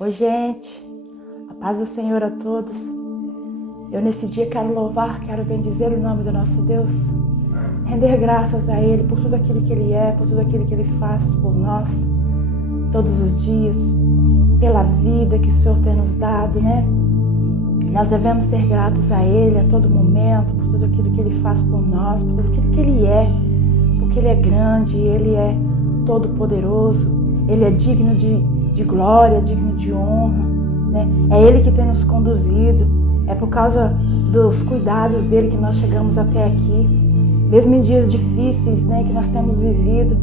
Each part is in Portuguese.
Oi, gente, a paz do Senhor a todos. Eu nesse dia quero louvar, quero bendizer o nome do nosso Deus, render graças a Ele por tudo aquilo que Ele é, por tudo aquilo que Ele faz por nós, todos os dias, pela vida que o Senhor tem nos dado, né? Nós devemos ser gratos a Ele a todo momento, por tudo aquilo que Ele faz por nós, por tudo aquilo que Ele é, porque Ele é grande, Ele é todo-poderoso, Ele é digno de glória, digno de honra, né? É Ele que tem nos conduzido, é por causa dos cuidados dEle que nós chegamos até aqui. Mesmo em dias difíceis, né, que nós temos vivido,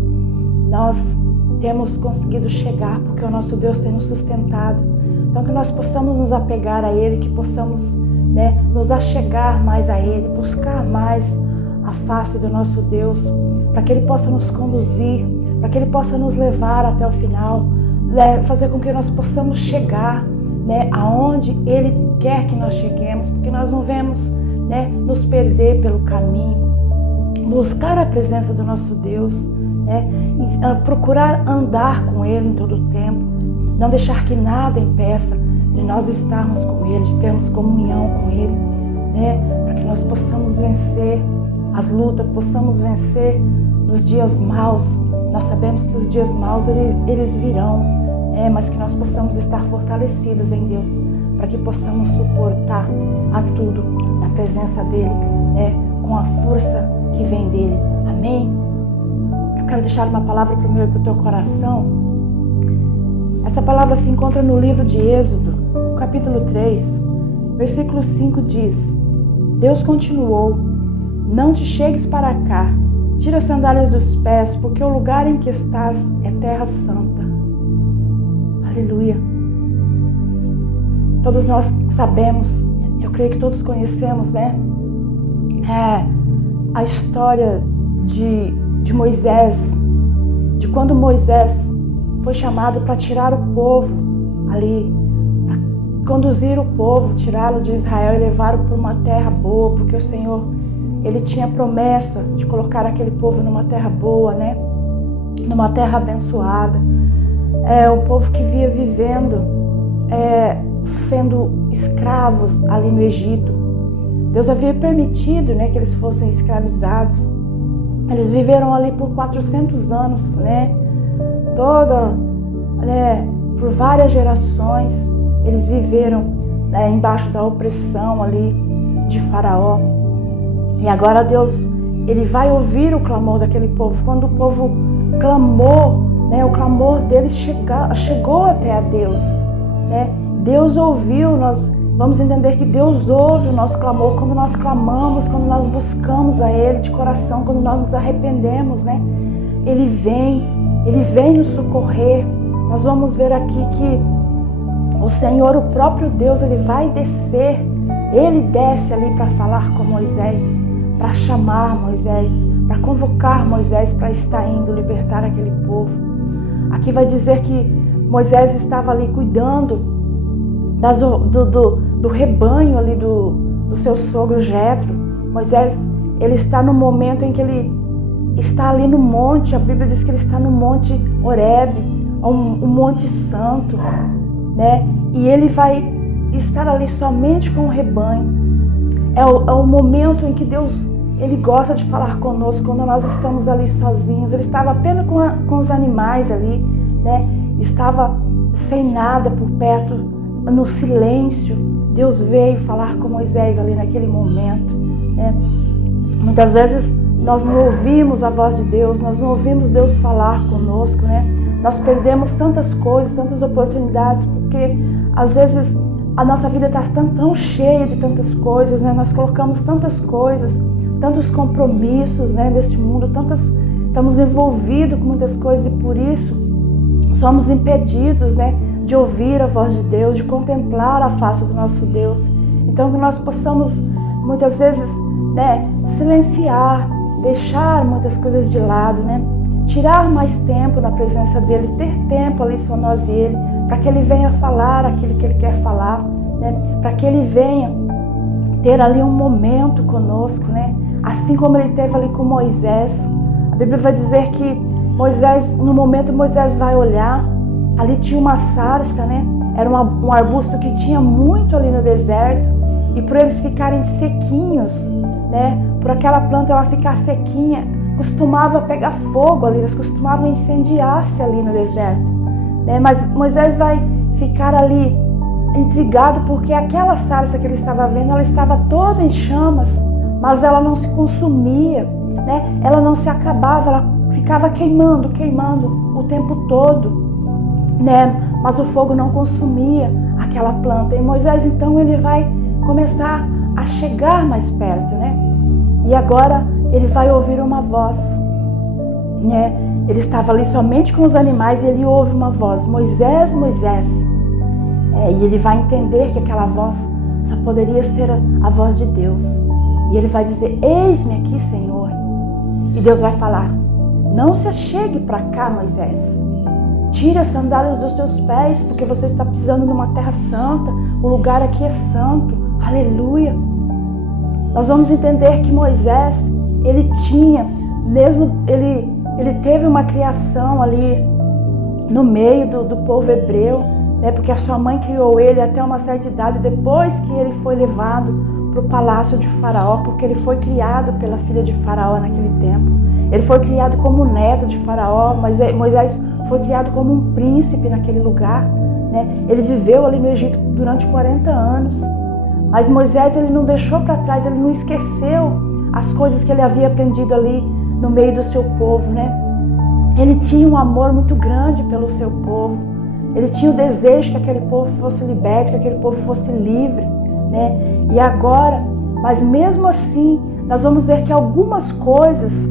nós temos conseguido chegar porque o nosso Deus tem nos sustentado. Então que nós possamos nos apegar a Ele, que possamos, né, nos achegar mais a Ele, buscar mais a face do nosso Deus, para que Ele possa nos conduzir, para que Ele possa nos levar até o final, fazer com que nós possamos chegar, né, aonde Ele quer que nós cheguemos, porque nós não vamos, né, nos perder pelo caminho. Buscar a presença do nosso Deus, né, e procurar andar com Ele em todo o tempo, não deixar que nada impeça de nós estarmos com Ele, de termos comunhão com Ele, né, para que nós possamos vencer as lutas, possamos vencer nos dias maus. Nós sabemos que os dias maus eles virão, mas que nós possamos estar fortalecidos em Deus, para que possamos suportar a tudo na presença dEle, né, com a força que vem dEle. Amém? Eu quero deixar uma palavra para o meu e para o teu coração. Essa palavra se encontra no livro de Êxodo, capítulo 3, versículo 5 diz: Deus continuou: Não te chegues para cá, tira as sandálias dos pés, porque o lugar em que estás é terra santa. Aleluia. Todos nós sabemos, eu creio que todos conhecemos, né? A história de Moisés, de quando Moisés foi chamado para tirar o povo ali, para conduzir o povo, tirá-lo de Israel e levá-lo para uma terra boa, porque o Senhor, Ele tinha promessa de colocar aquele povo numa terra boa, né? Numa terra abençoada. O povo que via vivendo, sendo escravos ali no Egito. Deus havia permitido, né, que eles fossem escravizados. Eles viveram ali por 400 anos, né? Por várias gerações, eles viveram, embaixo da opressão ali de Faraó. E agora Deus, Ele vai ouvir o clamor daquele povo. Quando o povo clamou, né, o clamor deles chegou até a Deus, né? Deus ouviu, nós vamos entender que Deus ouve o nosso clamor quando nós clamamos, quando nós buscamos a Ele de coração, quando nós nos arrependemos, né? Ele vem nos socorrer. Nós vamos ver aqui que o Senhor, o próprio Deus, Ele vai descer, Ele desce ali para falar com Moisés, para chamar Moisés, para convocar Moisés para estar indo libertar aquele povo. Aqui vai dizer que Moisés estava ali cuidando do rebanho ali do seu sogro Jetro. Moisés, ele está no momento em que ele está ali no monte. A Bíblia diz que ele está no monte Horebe, um monte santo, né? E ele vai estar ali somente com o rebanho. É o momento em que Deus, Ele gosta de falar conosco, quando nós estamos ali sozinhos. Ele estava apenas com os animais ali, né? Estava sem nada por perto, no silêncio. Deus veio falar com Moisés ali naquele momento, né? Muitas vezes nós não ouvimos a voz de Deus, nós não ouvimos Deus falar conosco, né? Nós perdemos tantas coisas, tantas oportunidades, porque às vezes a nossa vida está tão cheia de tantas coisas, né? Nós colocamos tantas coisas, tantos compromissos, né, neste mundo, estamos envolvidos com muitas coisas, e por isso somos impedidos, né, de ouvir a voz de Deus, de contemplar a face do nosso Deus. Então que nós possamos muitas vezes, né, silenciar, deixar muitas coisas de lado, né, tirar mais tempo na presença dEle, ter tempo ali só nós e Ele, para que Ele venha falar aquilo que Ele quer falar, né, para que Ele venha ter ali um momento conosco, né? Assim como Ele teve ali com Moisés. A Bíblia vai dizer que Moisés, no momento Moisés vai olhar, ali tinha uma sarça, né? Era um arbusto que tinha muito ali no deserto. E por eles ficarem sequinhos, né? Por aquela planta ela ficar sequinha, costumava pegar fogo ali, eles costumavam incendiar-se ali no deserto, né? Mas Moisés vai ficar ali intrigado porque aquela sarça que ele estava vendo, ela estava toda em chamas, mas ela não se consumia, né? Ela não se acabava, ela ficava queimando o tempo todo, né? Mas o fogo não consumia aquela planta. E Moisés então ele vai começar a chegar mais perto, né? E agora ele vai ouvir uma voz, né? Ele estava ali somente com os animais e ele ouve uma voz: Moisés, Moisés. E ele vai entender que aquela voz só poderia ser a voz de Deus. E ele vai dizer: eis-me aqui, Senhor. E Deus vai falar: não se achegue para cá, Moisés. Tire as sandálias dos teus pés, porque você está pisando numa terra santa. O lugar aqui é santo. Aleluia. Nós vamos entender que Moisés, ele tinha, mesmo ele teve uma criação ali no meio do povo hebreu, né? Porque a sua mãe criou ele até uma certa idade, depois que ele foi levado para o palácio de Faraó, porque ele foi criado pela filha de Faraó naquele tempo. Ele foi criado como neto de Faraó, mas Moisés foi criado como um príncipe naquele lugar, né? Ele viveu ali no Egito durante 40 anos. Mas Moisés, ele não deixou para trás, ele não esqueceu as coisas que ele havia aprendido ali no meio do seu povo, né? Ele tinha um amor muito grande pelo seu povo. Ele tinha o desejo que aquele povo fosse liberto, que aquele povo fosse livre, né? E agora, mas mesmo assim, nós vamos ver que algumas coisas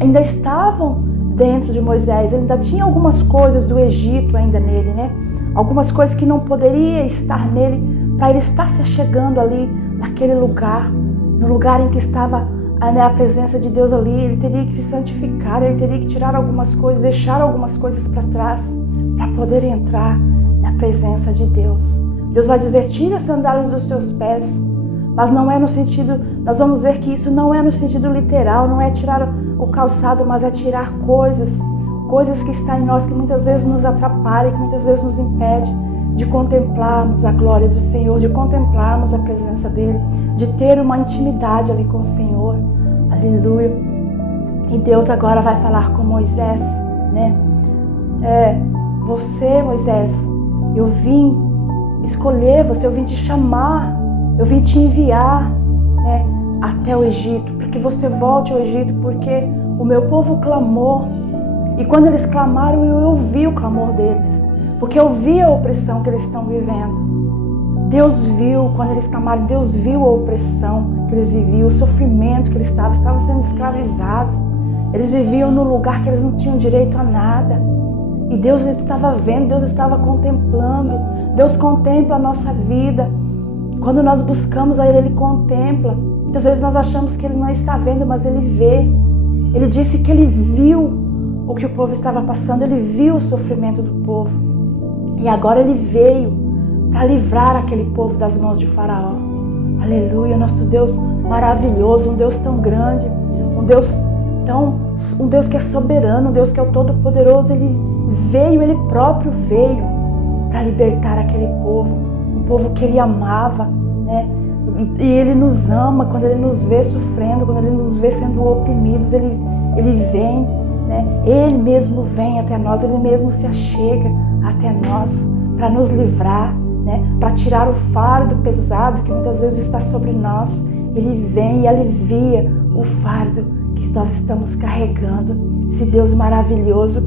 ainda estavam dentro de Moisés. Ele ainda tinha algumas coisas do Egito ainda nele, né? Algumas coisas que não poderia estar nele, para ele estar se achegando ali naquele lugar, no lugar em que estava a presença de Deus ali. Ele teria que se santificar, ele teria que tirar algumas coisas, deixar algumas coisas para trás, para poder entrar na presença de Deus. Deus vai dizer: tira as sandálias dos teus pés, mas não é no sentido, nós vamos ver que isso não é no sentido literal, não é tirar o calçado, mas é tirar coisas que estão em nós, que muitas vezes nos atrapalham, que muitas vezes nos impede de contemplarmos a glória do Senhor, de contemplarmos a presença dEle, de ter uma intimidade ali com o Senhor. Aleluia. E Deus agora vai falar com Moisés, né? Você, Moisés, eu vim escolher você, eu vim te chamar, eu vim te enviar, né, até o Egito, para que você volte ao Egito, porque o meu povo clamou. E quando eles clamaram, eu ouvi o clamor deles. Porque eu vi a opressão que eles estão vivendo. Deus viu, quando eles clamaram, Deus viu a opressão que eles viviam, o sofrimento que eles estavam sendo escravizados. Eles viviam num lugar que eles não tinham direito a nada. E Deus estava vendo, Deus estava contemplando. Deus contempla a nossa vida. Quando nós buscamos a Ele, Ele contempla. Muitas vezes nós achamos que Ele não está vendo, mas Ele vê. Ele disse que Ele viu o que o povo estava passando, Ele viu o sofrimento do povo. E agora Ele veio para livrar aquele povo das mãos de Faraó. Aleluia, nosso Deus maravilhoso, um Deus tão grande, um Deus que é soberano, um Deus que é o Todo-Poderoso. Ele veio, Ele próprio veio para libertar aquele povo, um povo que Ele amava, né? E Ele nos ama quando Ele nos vê sofrendo, quando Ele nos vê sendo oprimidos, Ele vem, né? Ele mesmo vem até nós, Ele mesmo se achega até nós para nos livrar, né? Para tirar o fardo pesado que muitas vezes está sobre nós. Ele vem e alivia o fardo que nós estamos carregando. Esse Deus maravilhoso.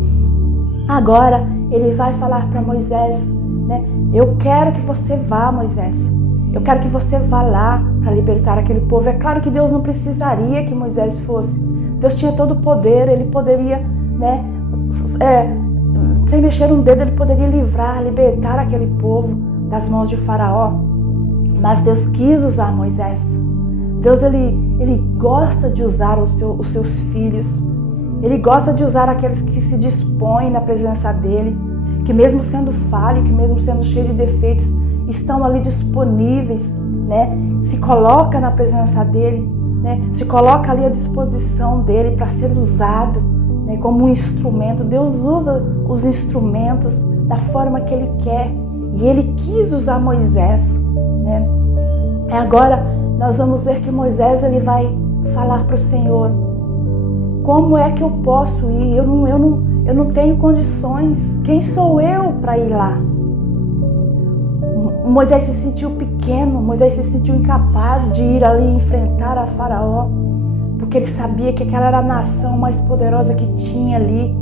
Agora Ele vai falar para Moisés, né? Eu quero que você vá, Moisés. Eu quero que você vá lá para libertar aquele povo. É claro que Deus não precisaria que Moisés fosse. Deus tinha todo o poder, Ele poderia, né, sem mexer um dedo, Ele poderia livrar, libertar aquele povo das mãos de Faraó. Mas Deus quis usar Moisés. Deus, Ele gosta de usar os seus filhos. Ele gosta de usar aqueles que se dispõem na presença dEle, que mesmo sendo falho, que mesmo sendo cheio de defeitos, estão ali disponíveis, né? Se coloca na presença dEle, né? Se coloca ali à disposição dEle para ser usado, né, como um instrumento. Deus usa os instrumentos da forma que Ele quer. E Ele quis usar Moisés, né? E agora nós vamos ver que Moisés ele vai falar para o Senhor: como é que eu posso ir? Eu não tenho condições. Quem sou eu para ir lá? Moisés se sentiu pequeno, Moisés se sentiu incapaz de ir ali enfrentar a Faraó, porque ele sabia que aquela era a nação mais poderosa que tinha ali.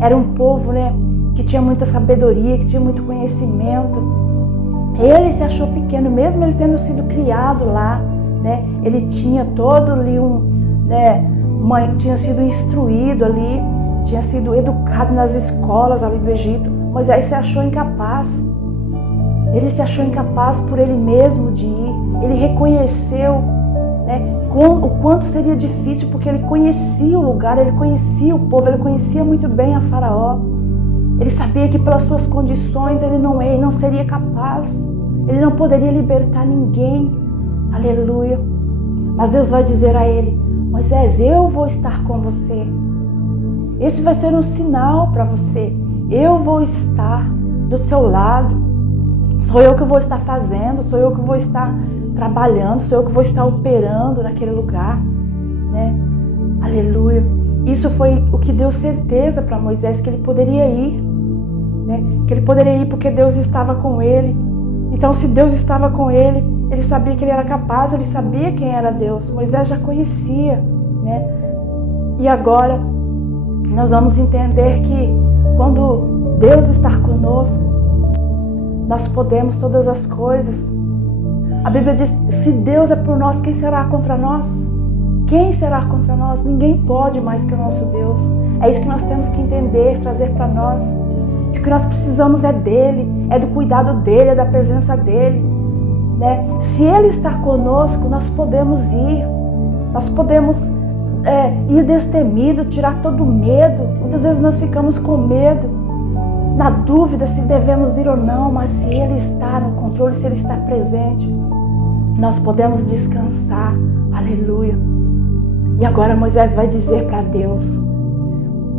Era um povo, né, que tinha muita sabedoria, que tinha muito conhecimento. Ele se achou pequeno, mesmo ele tendo sido criado lá, né? Ele tinha todo ali tinha sido instruído ali, tinha sido educado nas escolas ali do Egito. Moisés se achou incapaz. Ele se achou incapaz por ele mesmo de ir. Ele reconheceu, né, o quanto seria difícil, porque ele conhecia o lugar, ele conhecia o povo, ele conhecia muito bem a Faraó. Ele sabia que pelas suas condições ele não seria capaz. Ele não poderia libertar ninguém. Aleluia. Mas Deus vai dizer a ele: Moisés, eu vou estar com você. Esse vai ser um sinal para você. Eu vou estar do seu lado. Sou eu que vou estar fazendo, sou eu que vou estar trabalhando, sou eu que vou estar operando naquele lugar, né? Aleluia. Isso foi o que deu certeza para Moisés, que ele poderia ir, né? Que ele poderia ir porque Deus estava com ele. Então, se Deus estava com ele, ele sabia que ele era capaz, ele sabia quem era Deus. Moisés já conhecia, né? E agora nós vamos entender que quando Deus está conosco, nós podemos todas as coisas. A Bíblia diz: se Deus é por nós, quem será contra nós? Quem será contra nós? Ninguém pode mais que o nosso Deus. É isso que nós temos que entender, trazer para nós. Que o que nós precisamos é dele, é do cuidado dele, é da presença dele, né? Se ele está conosco, nós podemos ir. Nós podemos ir destemido, tirar todo o medo. Muitas vezes nós ficamos com medo, na dúvida se devemos ir ou não, mas se Ele está no controle, se Ele está presente, nós podemos descansar. Aleluia. E agora Moisés vai dizer para Deus: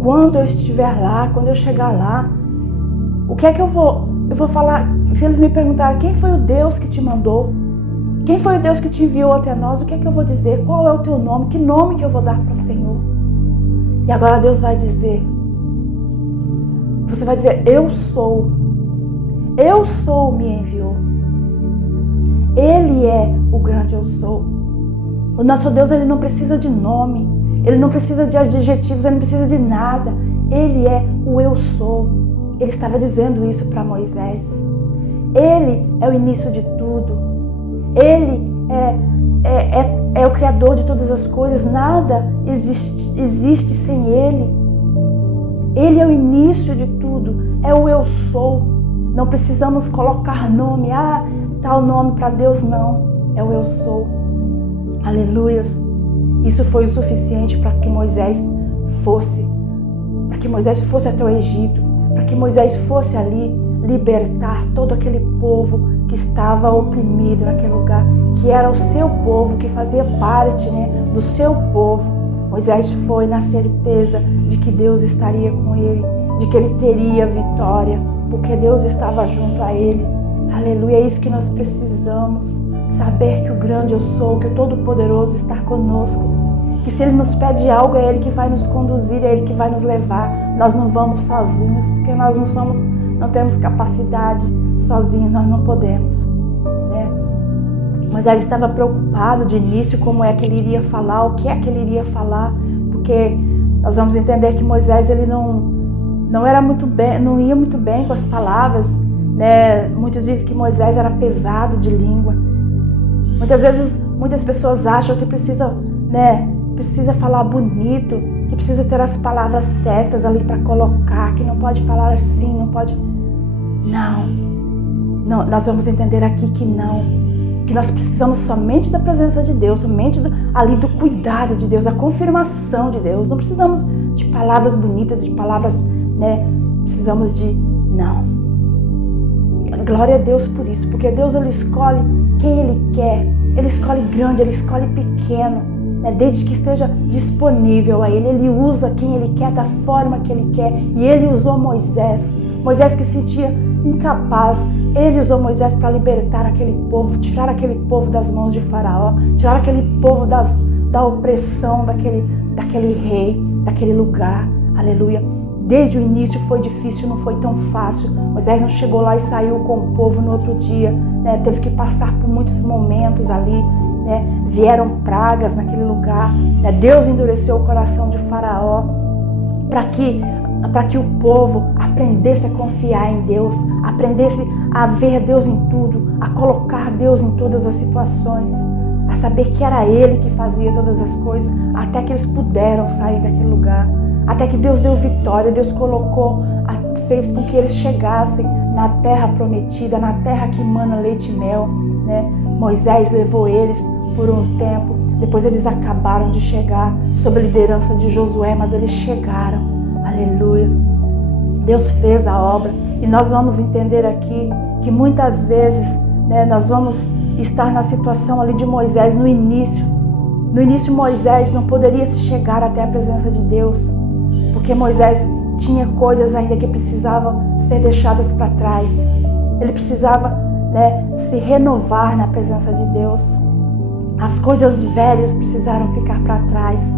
quando eu estiver lá, quando eu chegar lá, o que é que eu vou falar? Se eles me perguntarem: quem foi o Deus que te mandou? Quem foi o Deus que te enviou até nós? O que é que eu vou dizer? Qual é o teu nome? Que nome que eu vou dar para o Senhor? E agora Deus vai dizer: você vai dizer: eu sou me enviou. Ele é o grande eu sou. O nosso Deus, ele não precisa de nome, ele não precisa de adjetivos, ele não precisa de nada. Ele é o eu sou. Ele estava dizendo isso para Moisés. Ele é o início de tudo. Ele é o Criador de todas as coisas. Nada existe sem Ele. Ele é o início de tudo, é o eu sou. Não precisamos colocar nome, tal nome para Deus, não. É o eu sou. Aleluias. Isso foi o suficiente para que Moisés fosse até o Egito, para que Moisés fosse ali libertar todo aquele povo que estava oprimido naquele lugar, que era o seu povo, que fazia parte, né, do seu povo. Moisés foi na certeza de que Deus estaria com ele, de que ele teria vitória, porque Deus estava junto a ele. Aleluia, é isso que nós precisamos, saber que o grande eu sou, que o Todo-Poderoso está conosco, que se Ele nos pede algo, é Ele que vai nos conduzir, é Ele que vai nos levar. Nós não vamos sozinhos, porque nós não temos capacidade sozinhos, nós não podemos, né? Moisés estava preocupado de início como é que ele iria falar, o que é que ele iria falar, porque nós vamos entender que Moisés ele não ia muito bem com as palavras, né? Muitos dizem que Moisés era pesado de língua. Muitas vezes muitas pessoas acham que precisa falar bonito, que precisa ter as palavras certas ali para colocar, que não pode falar assim, não pode. Não, nós vamos entender aqui que não. Que nós precisamos somente da presença de Deus, somente ali do cuidado de Deus, da confirmação de Deus. Não precisamos de palavras bonitas, de palavras, né? Precisamos de... Não. Glória a Deus por isso, porque Deus, Ele escolhe quem Ele quer. Ele escolhe grande, Ele escolhe pequeno. né? Desde que esteja disponível a Ele. Ele usa quem Ele quer, da forma que Ele quer. E Ele usou Moisés. Moisés que se sentia incapaz. Ele usou Moisés para libertar aquele povo, tirar aquele povo das mãos de Faraó, tirar aquele povo da opressão daquele rei, daquele lugar. Aleluia. Desde o início foi difícil, não foi tão fácil. Moisés não chegou lá e saiu com o povo no outro dia, né? Teve que passar por muitos momentos ali, né? Vieram pragas naquele lugar, né? Deus endureceu o coração de Faraó para que o povo aprendesse a confiar em Deus, aprendesse a ver Deus em tudo, a colocar Deus em todas as situações, a saber que era Ele que fazia todas as coisas, até que eles puderam sair daquele lugar. Até que Deus deu vitória, Deus fez com que eles chegassem na terra prometida, na terra que emana leite e mel, né? Moisés levou eles por um tempo, depois eles acabaram de chegar, sob a liderança de Josué, mas eles chegaram, aleluia. Deus fez a obra e nós vamos entender aqui que muitas vezes, né, nós vamos estar na situação ali de Moisés no início. No início Moisés não poderia se chegar até a presença de Deus, porque Moisés tinha coisas ainda que precisavam ser deixadas para trás. Ele precisava, né, se renovar na presença de Deus. As coisas velhas precisaram ficar para trás.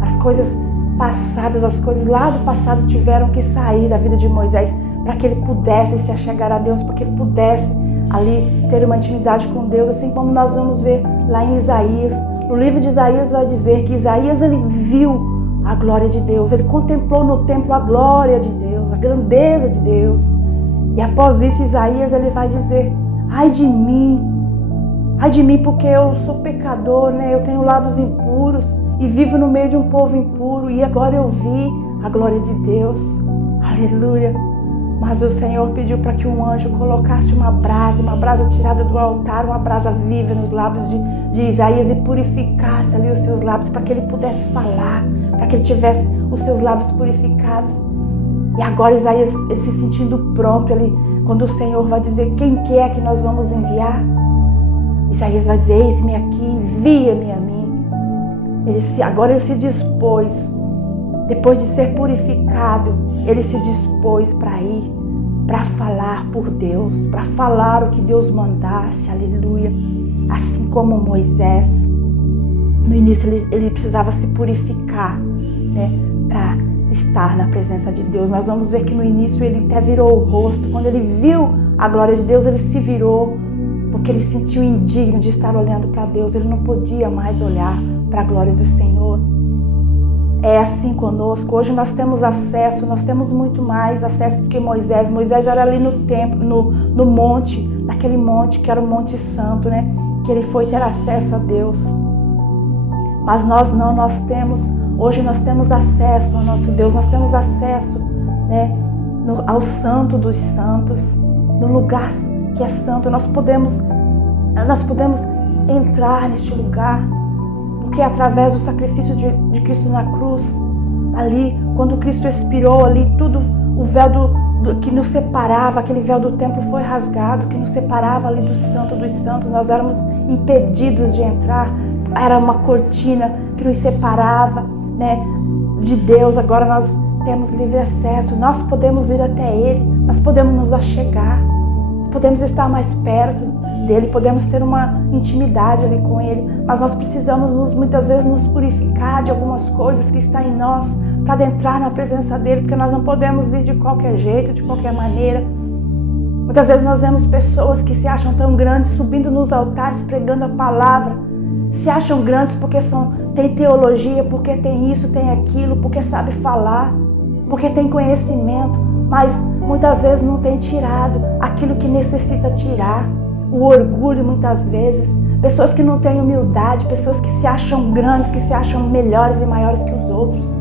As coisas passadas, as coisas lá do passado tiveram que sair da vida de Moisés para que ele pudesse se achegar a Deus, para que ele pudesse ali ter uma intimidade com Deus, assim como nós vamos ver lá em Isaías. No livro de Isaías vai dizer que Isaías ele viu a glória de Deus, ele contemplou no templo a glória de Deus, a grandeza de Deus. E após isso Isaías ele vai dizer: ai de mim porque eu sou pecador, né? Eu tenho lábios impuros e vivo no meio de um povo impuro, e agora eu vi a glória de Deus, aleluia. Mas o Senhor pediu para que um anjo colocasse uma brasa tirada do altar, uma brasa viva nos lábios de Isaías e purificasse ali os seus lábios para que ele pudesse falar, para que ele tivesse os seus lábios purificados. E agora Isaías, ele se sentindo pronto, quando o Senhor vai dizer quem que é que nós vamos enviar, Isaías vai dizer: eis-me aqui, envia-me a mim. Agora ele se dispôs, depois de ser purificado, ele se dispôs para ir, para falar por Deus, para falar o que Deus mandasse, aleluia. Assim como Moisés, no início ele precisava se purificar, né, para estar na presença de Deus. Nós vamos ver que no início ele até virou o rosto. Quando ele viu a glória de Deus, ele se virou, porque ele se sentiu indigno de estar olhando para Deus. Ele não podia mais olhar para a glória do Senhor. É assim conosco. Hoje nós temos acesso, nós temos muito mais acesso do que Moisés. Moisés era ali no templo, no monte, naquele monte que era o Monte Santo, né? Que ele foi ter acesso a Deus. Mas nós não, hoje nós temos acesso ao nosso Deus, nós temos acesso, né, ao Santo dos Santos, no lugar que é santo. Nós podemos entrar neste lugar, porque através do sacrifício de Cristo na cruz, ali, quando Cristo expirou ali, tudo, o véu que nos separava, aquele véu do templo foi rasgado, que nos separava ali do Santo dos Santos. Nós éramos impedidos de entrar, era uma cortina que nos separava, né, de Deus. Agora nós temos livre acesso, nós podemos ir até Ele, nós podemos nos achegar, podemos estar mais perto dele, podemos ter uma intimidade ali com Ele, mas nós precisamos muitas vezes nos purificar de algumas coisas que estão em nós para adentrar na presença dele, porque nós não podemos ir de qualquer jeito, de qualquer maneira. Muitas vezes nós vemos pessoas que se acham tão grandes, subindo nos altares, pregando a palavra, se acham grandes porque tem teologia, porque tem isso, tem aquilo, porque sabe falar, porque tem conhecimento, mas muitas vezes não tem tirado aquilo que necessita tirar. O orgulho muitas vezes, pessoas que não têm humildade, pessoas que se acham grandes, que se acham melhores e maiores que os outros.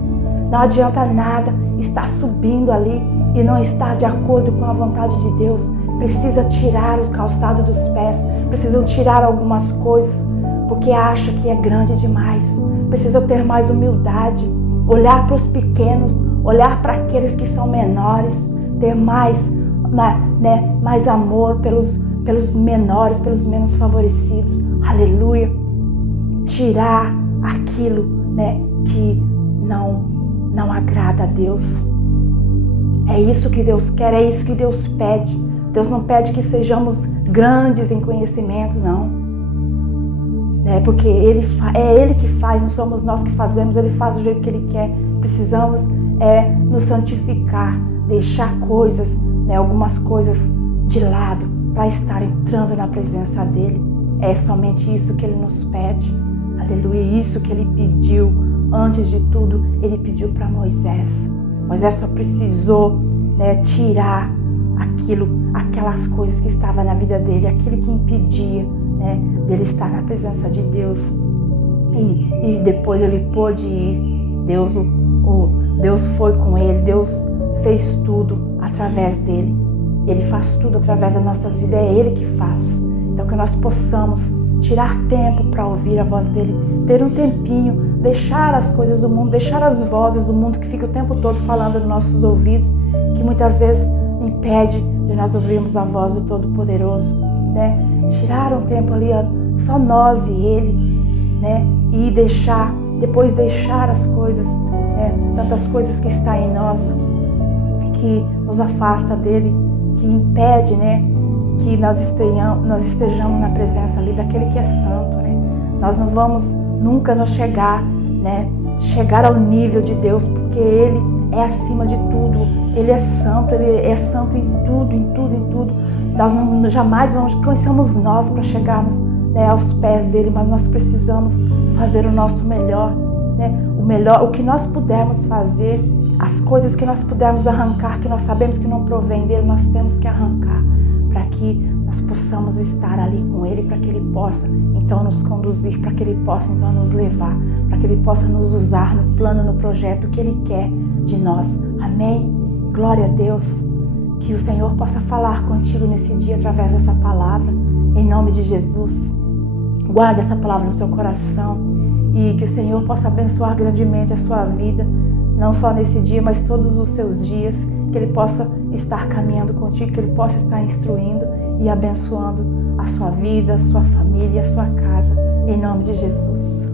Não adianta nada estar subindo ali e não estar de acordo com a vontade de Deus. Precisa tirar os calçados dos pés, precisam tirar algumas coisas, porque acha que é grande demais. Precisa ter mais humildade, olhar para os pequenos, olhar para aqueles que são menores, ter mais amor pelos menores, pelos menos favorecidos. Aleluia. Tirar aquilo, né, que não agrada a Deus. É isso que Deus quer, é isso que Deus pede. Deus não pede que sejamos grandes em conhecimento, não. Porque é Ele que faz, não somos nós que fazemos, Ele faz do jeito que Ele quer. Precisamos nos santificar, deixar coisas, algumas coisas de lado para estar entrando na presença dEle. É somente isso que Ele nos pede. Aleluia, isso que Ele pediu. Antes de tudo, Ele pediu para Moisés. Moisés só precisou tirar aquelas coisas que estavam na vida dele, aquilo que impedia dele estar na presença de Deus. E depois ele pôde ir. Deus foi com ele, Deus fez tudo através dele. Ele faz tudo através das nossas vidas, é Ele que faz. Então que nós possamos tirar tempo para ouvir a voz dele, ter um tempinho, deixar as coisas do mundo, deixar as vozes do mundo que fica o tempo todo falando nos nossos ouvidos, que muitas vezes impede de nós ouvirmos a voz do Todo-Poderoso, Tirar um tempo ali, só nós e Ele, E depois deixar as coisas, tantas coisas que estão em nós, que nos afasta dele, que impede, que nós estejamos na presença ali daquele que é santo, Nós não vamos nunca nos chegar ao nível de Deus, porque Ele é acima de tudo, Ele é santo em tudo, em tudo, em tudo. Nós jamais vamos, quem somos nós para chegarmos aos pés dele, mas nós precisamos fazer o nosso melhor, o que nós pudermos fazer, as coisas que nós pudermos arrancar, que nós sabemos que não provém dele, nós temos que arrancar, para que nós possamos estar ali com ele, para que ele possa então nos conduzir, para que ele possa então nos levar, para que ele possa nos usar no plano, no projeto que ele quer de nós. Amém? Glória a Deus. Que o Senhor possa falar contigo nesse dia através dessa palavra, em nome de Jesus. Guarda essa palavra no seu coração e que o Senhor possa abençoar grandemente a sua vida, não só nesse dia, mas todos os seus dias, que Ele possa estar caminhando contigo, que Ele possa estar instruindo e abençoando a sua vida, a sua família, a sua casa, em nome de Jesus.